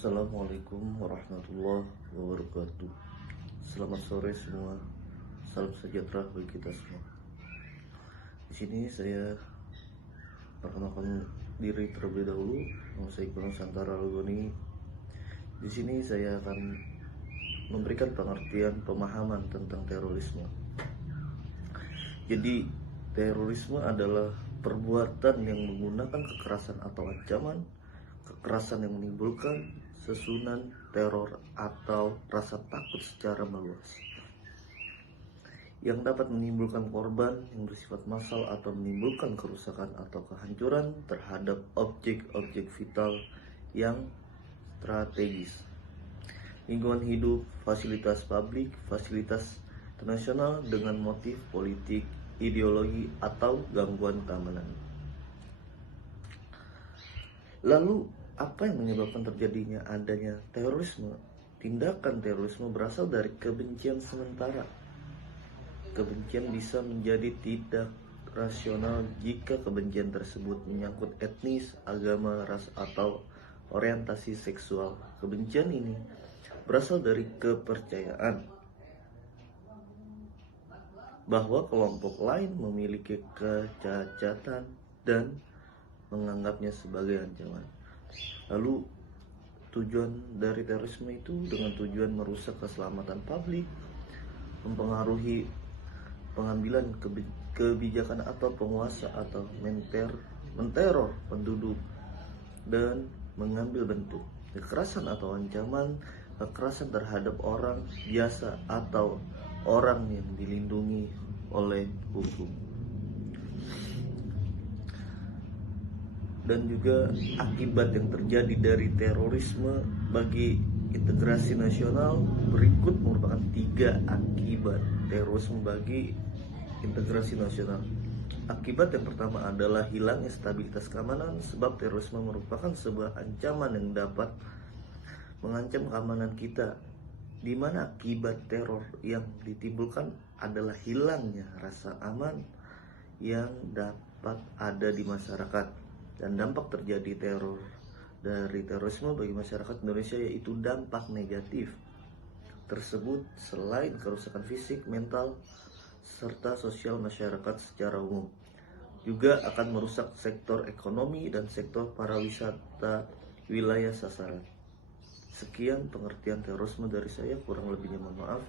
Assalamualaikum warahmatullahi wabarakatuh. Selamat sore semua. Salam sejahtera bagi kita semua. Di sini saya perkenalkan diri terlebih dahulu. Nama saya Iqbal Nusantara Lugoni. Di sini saya akan memberikan pengertian pemahaman tentang terorisme. Jadi, terorisme adalah perbuatan yang menggunakan kekerasan atau ancaman, kekerasan yang menimbulkan susunan teror atau rasa takut secara meluas, yang dapat menimbulkan korban yang bersifat massal atau menimbulkan kerusakan atau kehancuran terhadap objek-objek vital yang strategis, lingkungan hidup, fasilitas publik, fasilitas internasional dengan motif politik, ideologi, atau gangguan keamanan. Lalu, apa yang menyebabkan terjadinya adanya terorisme? Tindakan terorisme berasal dari kebencian sementara. Kebencian bisa menjadi tidak rasional jika kebencian tersebut menyangkut etnis, agama, ras, atau orientasi seksual. Kebencian ini berasal dari kepercayaan bahwa kelompok lain memiliki kecacatan dan menganggapnya sebagai ancaman. Lalu, tujuan dari terorisme itu dengan tujuan merusak keselamatan publik, mempengaruhi pengambilan kebijakan atau penguasa, atau menteror penduduk, dan mengambil bentuk kekerasan atau ancaman kekerasan terhadap orang biasa atau orang yang dilindungi oleh hukum. Dan juga akibat yang terjadi dari terorisme bagi integrasi nasional berikut merupakan 3 akibat terorisme bagi integrasi nasional. Akibat yang pertama adalah hilangnya stabilitas keamanan, sebab terorisme merupakan sebuah ancaman yang dapat mengancam keamanan kita, di mana akibat teror yang ditimbulkan adalah hilangnya rasa aman yang dapat ada di masyarakat. Dan dampak terjadi teror dari terorisme bagi masyarakat Indonesia yaitu dampak negatif tersebut selain kerusakan fisik, mental, serta sosial masyarakat secara umum, juga akan merusak sektor ekonomi dan sektor pariwisata wilayah sasaran. Sekian pengertian terorisme dari saya, kurang lebihnya mohon maaf.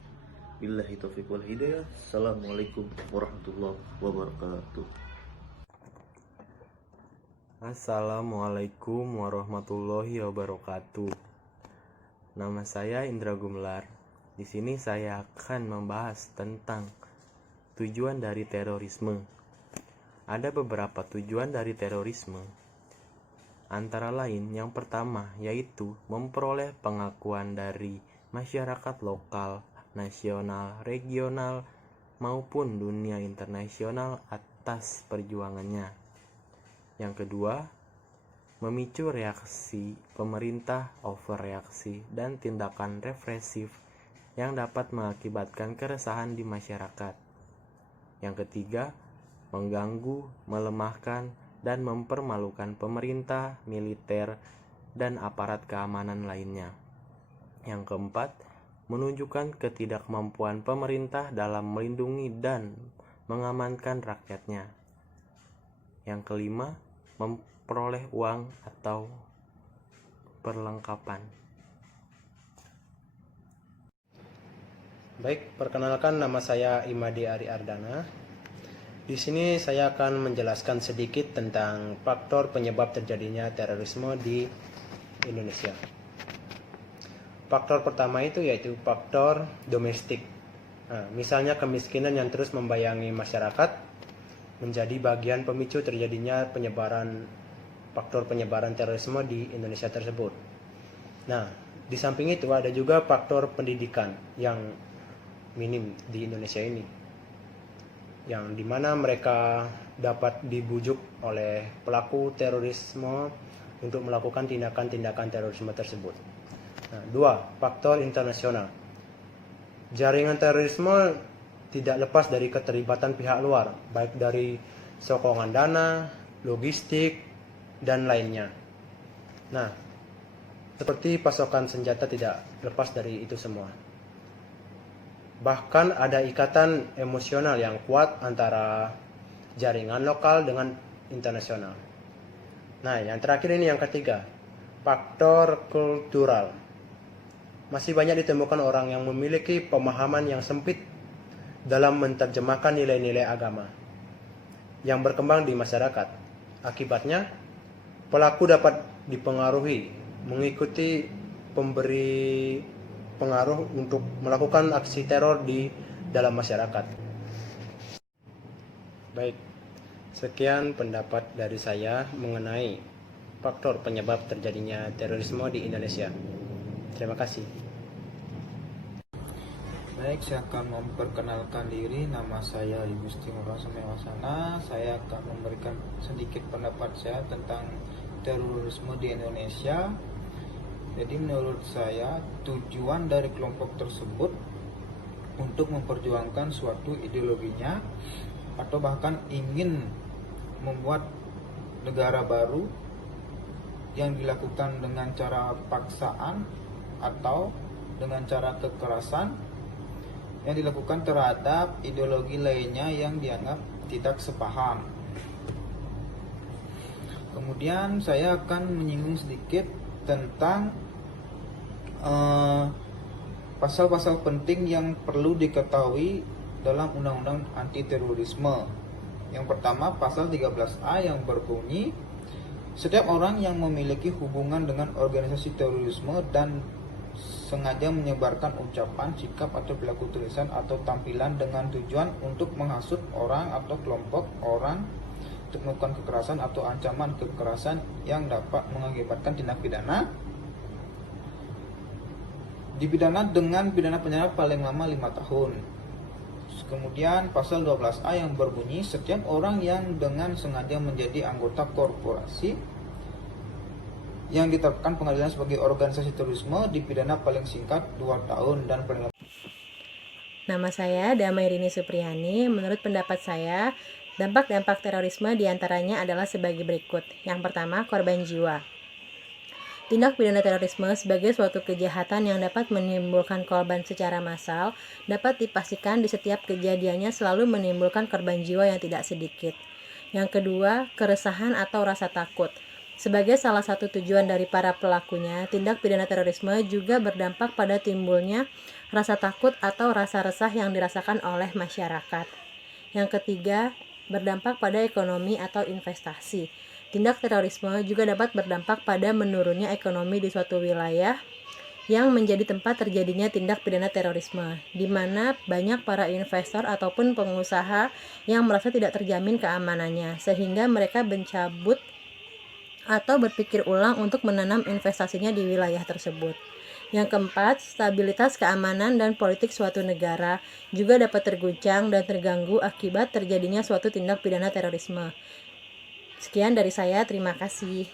Billahi taufiq wal hidayah. Assalamualaikum warahmatullahi wabarakatuh. Assalamualaikum warahmatullahi wabarakatuh. Nama saya Indra Gumelar. Di sini saya akan membahas tentang tujuan dari terorisme. Ada beberapa tujuan dari terorisme. Antara lain, yang pertama yaitu memperoleh pengakuan dari masyarakat lokal, nasional, regional, maupun dunia internasional atas perjuangannya. Yang kedua, memicu reaksi pemerintah, overreaksi, dan tindakan represif yang dapat mengakibatkan keresahan di masyarakat. Yang ketiga, mengganggu, melemahkan, dan mempermalukan pemerintah, militer, dan aparat keamanan lainnya. Yang keempat, menunjukkan ketidakmampuan pemerintah dalam melindungi dan mengamankan rakyatnya. Yang kelima, memperoleh uang atau perlengkapan. Baik, perkenalkan nama saya Imadi Ari Ardana. Di sini saya akan menjelaskan sedikit tentang faktor penyebab terjadinya terorisme di Indonesia. Faktor pertama itu yaitu faktor domestik. Misalnya kemiskinan yang terus membayangi masyarakat menjadi bagian pemicu terjadinya faktor penyebaran terorisme di Indonesia tersebut. Nah, di samping itu ada juga faktor pendidikan yang minim di Indonesia ini, yang dimana mereka dapat dibujuk oleh pelaku terorisme untuk melakukan tindakan-tindakan terorisme tersebut. Nah, 2. Faktor internasional. Jaringan terorisme tidak lepas dari keterlibatan pihak luar, baik dari sokongan dana, logistik, dan lainnya. Nah, seperti pasokan senjata tidak lepas dari itu semua. Bahkan ada ikatan emosional yang kuat antara jaringan lokal dengan internasional. Nah, yang terakhir ini yang ketiga, faktor kultural. Masih banyak ditemukan orang yang memiliki pemahaman yang sempit dalam menerjemahkan nilai-nilai agama yang berkembang di masyarakat. Akibatnya, pelaku dapat dipengaruhi, mengikuti pemberi pengaruh untuk melakukan aksi teror di dalam masyarakat. Baik, sekian pendapat dari saya mengenai faktor penyebab terjadinya terorisme di Indonesia. Terima kasih. Baik, saya akan memperkenalkan diri. Nama saya Igusti Murasana. Saya akan memberikan sedikit pendapat saya tentang terorisme di Indonesia. Jadi menurut saya tujuan dari kelompok tersebut untuk memperjuangkan suatu ideologinya atau bahkan ingin membuat negara baru yang dilakukan dengan cara paksaan atau dengan cara kekerasan yang dilakukan terhadap ideologi lainnya yang dianggap tidak sepaham. Kemudian saya akan menyinggung sedikit tentang pasal-pasal penting yang perlu diketahui dalam undang-undang anti terorisme. Yang pertama, pasal 13A yang berbunyi, setiap orang yang memiliki hubungan dengan organisasi terorisme dan sengaja menyebarkan ucapan, sikap atau perilaku tulisan atau tampilan dengan tujuan untuk menghasut orang atau kelompok orang untuk melakukan kekerasan atau ancaman kekerasan yang dapat mengakibatkan tindak pidana, dipidana dengan pidana penjara paling lama 5 tahun. Kemudian pasal 12A yang berbunyi, setiap orang yang dengan sengaja menjadi anggota korporasi yang ditetapkan pengadilan sebagai organisasi terorisme dipidana paling singkat 2 tahun dan paling lama. Nama saya Damai Rini Supriyani. Menurut pendapat saya, dampak-dampak terorisme diantaranya adalah sebagai berikut. Yang pertama, korban jiwa. Tindak pidana terorisme sebagai suatu kejahatan yang dapat menimbulkan korban secara massal dapat dipastikan di setiap kejadiannya selalu menimbulkan korban jiwa yang tidak sedikit. Yang kedua, keresahan atau rasa takut. Sebagai salah satu tujuan dari para pelakunya, tindak pidana terorisme juga berdampak pada timbulnya rasa takut atau rasa resah yang dirasakan oleh masyarakat. Yang ketiga, berdampak pada ekonomi atau investasi. Tindak terorisme juga dapat berdampak pada menurunnya ekonomi di suatu wilayah yang menjadi tempat terjadinya tindak pidana terorisme, di mana banyak para investor ataupun pengusaha yang merasa tidak terjamin keamanannya, sehingga mereka mencabut atau berpikir ulang untuk menanam investasinya di wilayah tersebut. Yang keempat, stabilitas keamanan dan politik suatu negara juga dapat terguncang dan terganggu akibat terjadinya suatu tindak pidana terorisme. Sekian dari saya, terima kasih.